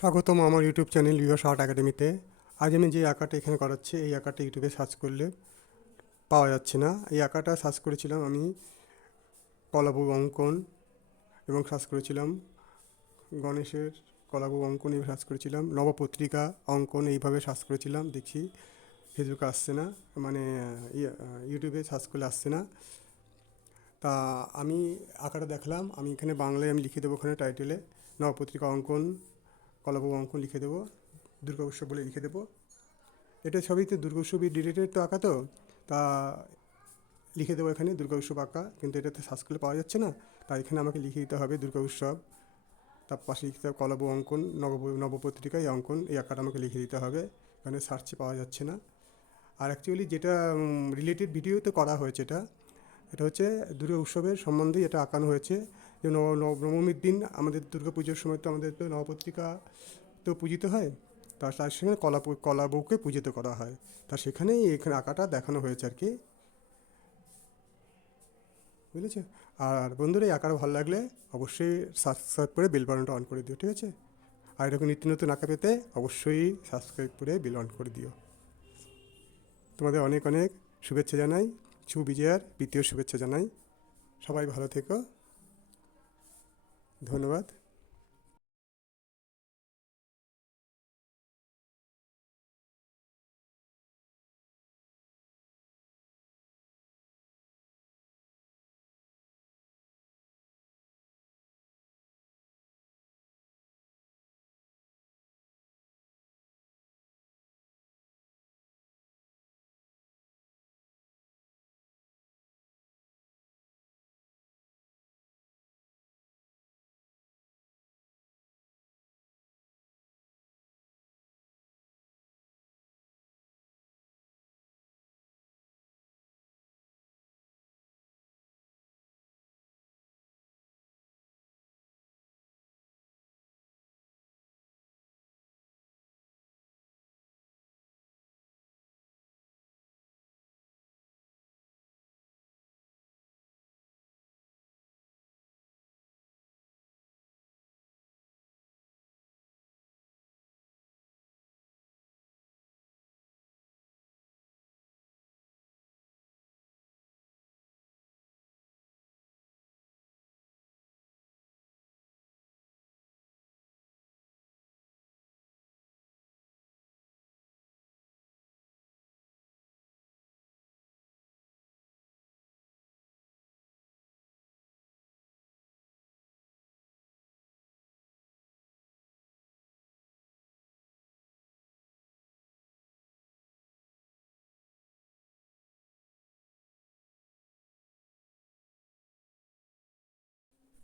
স্বাগতম আমার YouTube channel Bibhas art একাডেমিতে আজ আমি যে আঁকাটা এখানে করাচ্ছি, এই আঁকাটা ইউটিউবে সার্চ করলে পাওয়া যাচ্ছে না। এই আঁকাটা সার্চ করেছিলাম আমি কলাবু অঙ্কন এবং সার্চ করেছিলাম গণেশের কলাবু অঙ্কন এইভাবে সার্চ করেছিলাম। নবপত্রিকা অঙ্কন এইভাবে সার্চ করেছিলাম, দেখি ফেসবুকে আসছে না মানে ইউটিউবে সার্চ করলে আসছে না। তা আমি আঁকাটা দেখলাম, আমি এখানে বাংলায় আমি লিখে দেবো ওখানে টাইটেলে নবপত্রিকা অঙ্কন কলাবাবু অঙ্কন লিখে দেবো, দুর্গা উৎসব বলে লিখে দেবো। এটা সবই তো দুর্গা উৎসবই ডিরেটেড তো আঁকা তো, তা লিখে দেবো এখানে দুর্গা উৎসব আঁকা, কিন্তু এটাতে সার্চ করলে পাওয়া যাচ্ছে না, তাই এখানে আমাকে লিখে দিতে হবে দুর্গা উৎসব। তার পাশে লিখতে হবে কলাবু অঙ্কন নব নবপত্রিকা এই অঙ্কন, এই আঁকাটা আমাকে লিখে দিতে হবে, এখানে সার্চে পাওয়া যাচ্ছে না। আর অ্যাকচুয়ালি যেটা রিলেটেড ভিডিওতে করা হয়েছে এটা এটা হচ্ছে দুর্গা উৎসবের সম্বন্ধেই এটা আঁকানো হয়েছে। যে নব নব- নবমীর দিন আমাদের দুর্গা পুজোর সময় তো আমাদের তো নবপত্রিকা তো পূজিত হয়, তা তার সঙ্গে কলা কলা বউকে পূজিত করা হয়। তা সেখানেই এখানে আঁকাটা দেখানো হয়েছে আর কি। বুঝেছে আর বন্ধুরা, এই আঁকাটা ভালো লাগলে অবশ্যই সাবস্ক্রাইব করে বেল বাটনটা অন করে দিও, ঠিক আছে? আর এরকম নিত্য নতুন আঁকা পেতে অবশ্যই সাবস্ক্রাইব করে বেল অন করে দিও। তোমাদের অনেক অনেক শুভেচ্ছা জানাই। শুভ বিজয়ার দ্বিতীয় শুভেচ্ছা জানাই। সবাই ভালো থেকো। ধন্যবাদ।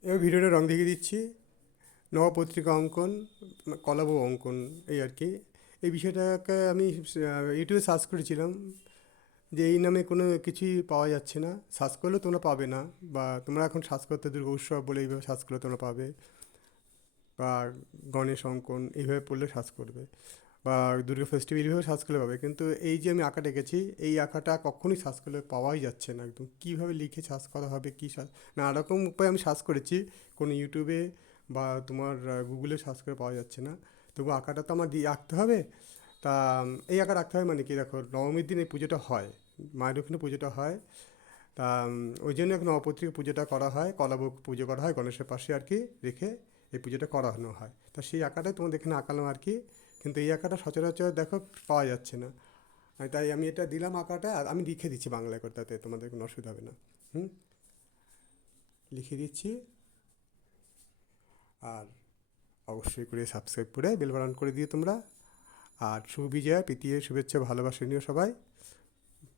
এবার ভিডিওটা রং দেখিয়ে দিচ্ছি। নবপত্রিকা অঙ্কন কলাবু অঙ্কন, এই আর কি। এই বিষয়টাকে আমি ইউটিউবে সার্চ করেছিলাম যে এই নামে কোনো কিছুই পাওয়া যাচ্ছে না। সার্চ করলেও তোমরা পাবে না, বা তোমরা এখন সার্চ করতে দুর্গা উৎসব বলে এইভাবে সার্চ করলে তোমরা পাবে, বা গণেশ অঙ্কন এইভাবে পড়লে সার্চ করবে। বা দুর্গা ফেস্টিভ্যাল এইভাবে সার্চ করলে পাবে। কিন্তু এই যে আমি আঁকাটা এঁকেছি এই আঁকাটা কখনোই সার্চ করলে পাওয়াই যাচ্ছে না একদম। কীভাবে লিখে সার্চ করা হবে, কী সার্চ না রকম উপায়ে আমি সার্চ করেছি। কোনো ইউটিউবে বা তোমার গুগলে সার্চ করে পাওয়া যাচ্ছে না। তবু আঁকাটা তো আমার দিয়ে আঁকতে হবে। তা, এই আঁকা রাখতে হয় মানে কি? দেখো, নবমীর দিন এই পুজোটা হয়। মায়ের ওখানে পুজোটা হয়। তা, ওই জন্য এখন নবপত্রিকা পুজোটা করা হয়। কলাভোগ পুজো করা হয়। গণেশের পাশে আর কি রেখে এই পুজোটা করানো হয়। তা সেই আঁকাটাই তোমাদের এখানে আঁকালাম আর কি। কিন্তু এই আঁকাটা সচরাচর দেখো পাওয়া যাচ্ছে না। তাই আমি এটা দিলাম আঁকাটা, আর আমি লিখে দিচ্ছি বাংলায় করে, তাতে তোমাদের কোনো অসুবিধা হবে না। হুম? লিখে দিচ্ছি। আর অবশ্যই করে সাবস্ক্রাইব করে বেল বাটন করে দিও তোমরা। আর শুভ বিজয়া, প্রীতিয়ে শুভেচ্ছা, ভালোবাসা নিও সবাই।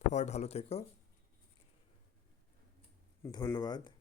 সবাই ভালো থেকো। ধন্যবাদ।